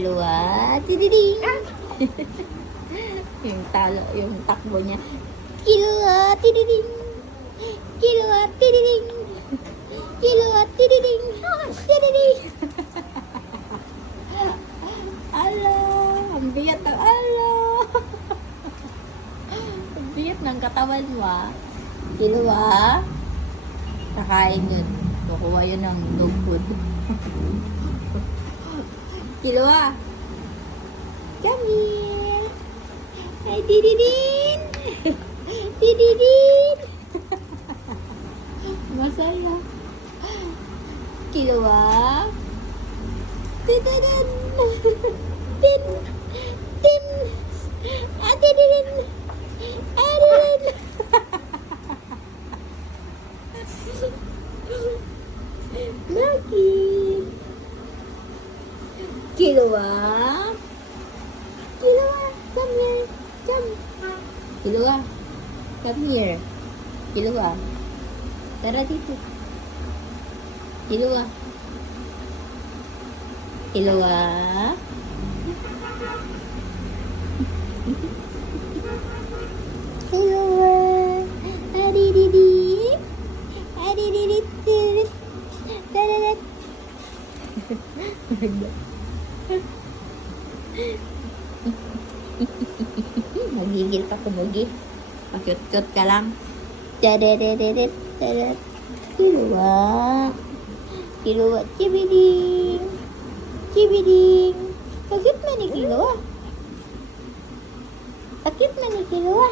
Kilua, tididing. Yung takbo niya. Kilua, tididing. Kilua, tididing. Kilua, tididing. Tididing. Ala, ang bigat ng ala. Ang bigat ng katawan mo, ah. Kilua. Kakain yun. Kukuha yun ng dog food. Kilua. Come here. Ay, dididin. Dididin. Masaya. Kilua. Dididin. Din. Din. Ah, dididin. Ah, dididin. Lagi. Kilua. Kilua, come here. Come. Kilua, come here. Kilua. Tara dito. Kilua. Kilua. Kilua. Adididi. Adididi. Tara. Magigil pa kumugi. Pakut-kut ka lang. Dadadadadad. Kilua. Kilua. Chibiding. Chibiding. Bakit man ni Kilua? Bakit man ni Kilua?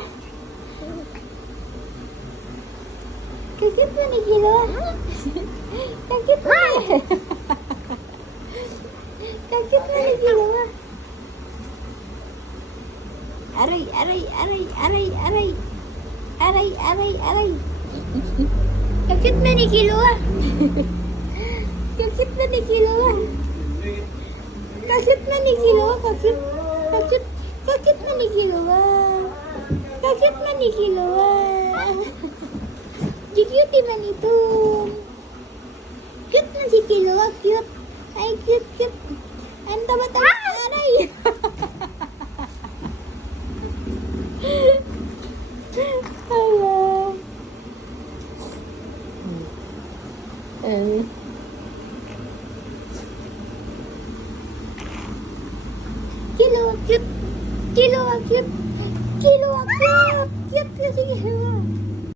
Bakit man ni Kilua? Bakit man ni Bakit man ni Kilua? Aray, aray, aray, aray, aray. Aray, aray, aray. Bakit na ni Kilua? Bakit na ni Kilua? Bakit na ni Kilua? Bakit na ni Kilua? Bakit na ni Kilua? Di cute man ito. Cute na si Kilua, cute. Ay, cute, cute. Ang taba-taba. Aray. Hello. Kilua, cute. Kilua, cute. Kilua, cute. Cute kasi Kilua.